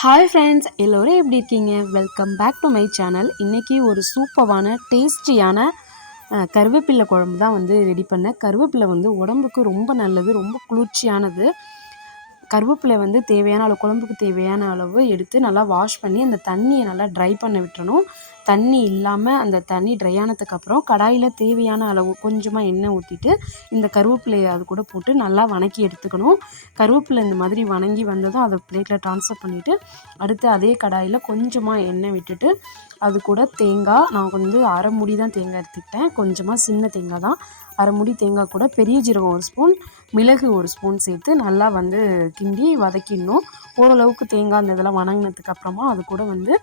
Hi friends எல்லோரும் எப்படி இருக்கீங்க? Welcome back to my channel இன்றைக்கி ஒரு சூப்பரான டேஸ்டியான கருவேப்பிள்ளை குழம்பு தான் வந்து ரெடி பண்ணேன். கருவேப்பிலை வந்து உடம்புக்கு ரொம்ப நல்லது ரொம்ப குளிர்ச்சியானது. கருவேப்பிலை வந்து தேவையான அளவு குழம்புக்கு தேவையான அளவு எடுத்து நல்லா வாஷ் பண்ணி அந்த தண்ணியை நல்லா ட்ரை பண்ண விட்டுறணும். தண்ணி இல்லாமல் அந்த தண்ணி ட்ரை ஆனதுக்கப்புறம் கடாயில் தேவையான அளவு கொஞ்சமாக எண்ணெய் ஊற்றிட்டு இந்த கருவேப்பிலையை அது கூட போட்டு நல்லா வணக்கி எடுத்துக்கணும். கருவேப்பிலை இந்த மாதிரி வணங்கி வந்ததும் அதை பிளேட்டில் ட்ரான்ஸ்ஃபர் பண்ணிவிட்டு அடுத்து அதே கடாயில் கொஞ்சமாக எண்ணெய் விட்டுட்டு அது கூட தேங்காய் நான் வந்து அரை முடி தான் தேங்காய் எடுத்துக்கிட்டேன். கொஞ்சமாக சின்ன தேங்காய் தான். அரை முடி தேங்காய் கூட பெரிய ஜீரகம் ஒரு ஸ்பூன் மிளகு ஒரு ஸ்பூன் சேர்த்து நல்லா வந்து கிண்டி வதக்கிடணும். ஓரளவுக்கு தேங்காய் அந்த இதெல்லாம் வணங்கினதுக்கு அப்புறமா அது கூட வந்து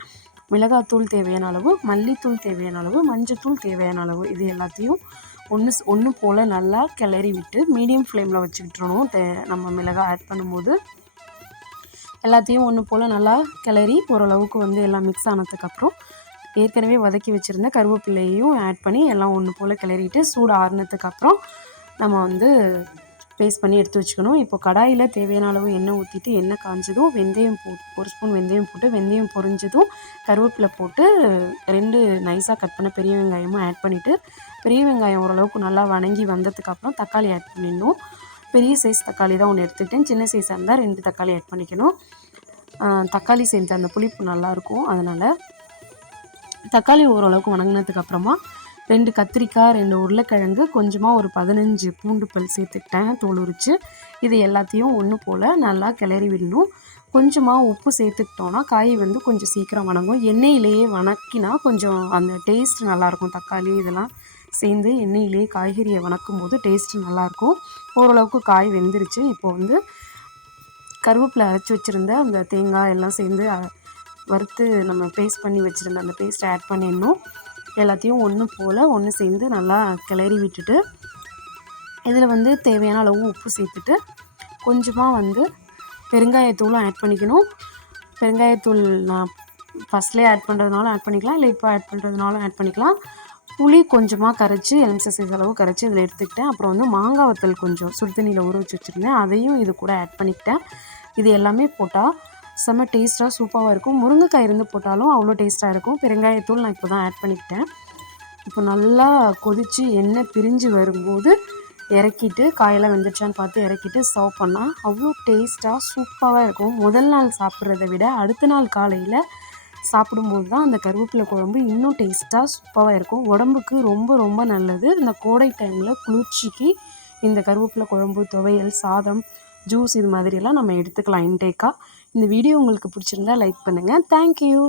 மிளகாத்தூள் தேவையான அளவு மல்லித்தூள் தேவையான அளவு மஞ்சத்தூள் தேவையான அளவு இது எல்லாத்தையும் ஒன்று ஒன்று போல் நல்லா கிளறி விட்டு மீடியம் ஃப்ளேமில் வச்சுக்கிட்டுருணும் தே நம்ம மிளகாய் ஆட் பண்ணும்போது. எல்லாத்தையும் ஒன்று போல் நல்லா கிளறி ஓரளவுக்கு வந்து எல்லாம் மிக்ஸ் ஆனதுக்கப்புறம் ஏற்கனவே வதக்கி வச்சுருந்த கருவேப்பிலையும் ஆட் பண்ணி எல்லாம் ஒன்று போல் கிளறிட்டு சூடு ஆறுனதுக்கப்புறம் நம்ம வந்து பேஸ்ட் பண்ணி எடுத்து வச்சுக்கணும். இப்போ கடாயில் தேவையான அளவு எண்ணெய் ஊற்றிட்டு எண்ணெய் காஞ்சதும் வெந்தயம் போ ஒரு ஸ்பூன் வெந்தயம் போட்டு வெந்தயம் பொரிஞ்சதும் கருவேப்பிலை போட்டு ரெண்டு நைஸாக கட் பண்ண பெரிய வெங்காயமும் ஆட் பண்ணிவிட்டு பெரிய வெங்காயம் ஓரளவுக்கு நல்லா வணங்கி வந்ததுக்கப்புறம் தக்காளி ஆட் பண்ணிடணும். பெரிய சைஸ் தக்காளி தான் ஒன்று எடுத்துக்கிட்டேன். சின்ன சைஸாக இருந்தால் ரெண்டு தக்காளி ஆட் பண்ணிக்கணும். தக்காளி சேர்ந்து அந்த புளிப்பு நல்லாயிருக்கும் அதனால் தக்காளி ஓரளவுக்கு வணங்கினதுக்கப்புறமா ரெண்டு கத்திரிக்காய் ரெண்டு உருளைக்கிழங்கு கொஞ்சமாக ஒரு பதினஞ்சு பூண்டு பல் சேர்த்துக்கிட்டேன் தோல் உரித்து இது எல்லாத்தையும் ஒன்று போல் நல்லா கிளறி விடணும். கொஞ்சமாக உப்பு சேர்த்துக்கிட்டோன்னா காய் வந்து கொஞ்சம் சீக்கிரம் வணங்கும். எண்ணெயிலேயே வணக்கினா கொஞ்சம் அந்த டேஸ்ட் நல்லாயிருக்கும். தக்காளி இதெல்லாம் சேர்ந்து எண்ணெயிலேயே காய்கறியை வணக்கும் போது டேஸ்ட் நல்லாயிருக்கும். ஓரளவுக்கு காய் வெந்துருச்சு. இப்போ வந்து கருவேப்பிலை அரைச்சி வச்சுருந்த அந்த தேங்காய் எல்லாம் சேர்ந்து வறுத்து நம்ம பேஸ்ட் பண்ணி வச்சுருந்த அந்த பேஸ்ட்டை ஆட் பண்ணிடணும். எல்லாத்தையும் ஒன்று போல் ஒன்று சேர்ந்து நல்லா கிளறி விட்டுட்டு இதில் வந்து தேவையான அளவு உப்பு சேர்த்துட்டு கொஞ்சமாக வந்து பெருங்காயத்தூளும் ஆட் பண்ணிக்கணும். பெருங்காயத்தூள் நான் ஃபஸ்ட்லேயே ஆட் பண்ணுறதுனால ஆட் பண்ணிக்கலாம் இல்லை இப்போ ஆட் பண்ணுறதுனாலும் ஆட் பண்ணிக்கலாம். புளி கொஞ்சமாக கரைச்சி எலுமிச்சை சைஸ் அளவு கரைச்சி இதில் எடுத்துக்கிட்டேன். அப்புறம் வந்து மாங்காய் வத்தல் கொஞ்சம் சுடுதண்ணியில் ஊற வச்சு வச்சுருந்தேன். அதையும் இது கூட ஆட் பண்ணிக்கிட்டேன். இது எல்லாமே போட்டால் செம்ம டேஸ்ட்டாக சூப்பராக இருக்கும். முருங்கைக்காய் இருந்து போட்டாலும் அவ்வளோ டேஸ்ட்டாக இருக்கும். பெருங்காயத்தூள் நான் இப்போ தான் ஆட் பண்ணிக்கிட்டேன். இப்போ நல்லா கொதித்து எண்ணெய் பிரிஞ்சு வரும்போது இறக்கிட்டு காயெல்லாம் வெந்துருச்சான்னு பார்த்து இறக்கிட்டு சர்வ் பண்ணால் அவ்வளோ டேஸ்ட்டாக சூப்பராக இருக்கும். முதல் நாள் சாப்பிட்றத விட அடுத்த நாள் காலையில் சாப்பிடும்போது தான் அந்த கருவேப்பிலை குழம்பு இன்னும் டேஸ்ட்டாக சூப்பராக இருக்கும். உடம்புக்கு ரொம்ப ரொம்ப நல்லது. இந்த கோடை டைமில் குளிர்ச்சிக்கு இந்த கருவேப்பிலை குழம்பு துவையல் சாதம் ஜூஸ் இது மாதிரியெல்லாம் நம்ம எடுத்துக்கலாம் இன்டேக்காக இந்த வீடியோ உங்களுக்கு பிடிச்சிருந்தா லைக் பண்ணுங்கள் தேங்க்யூ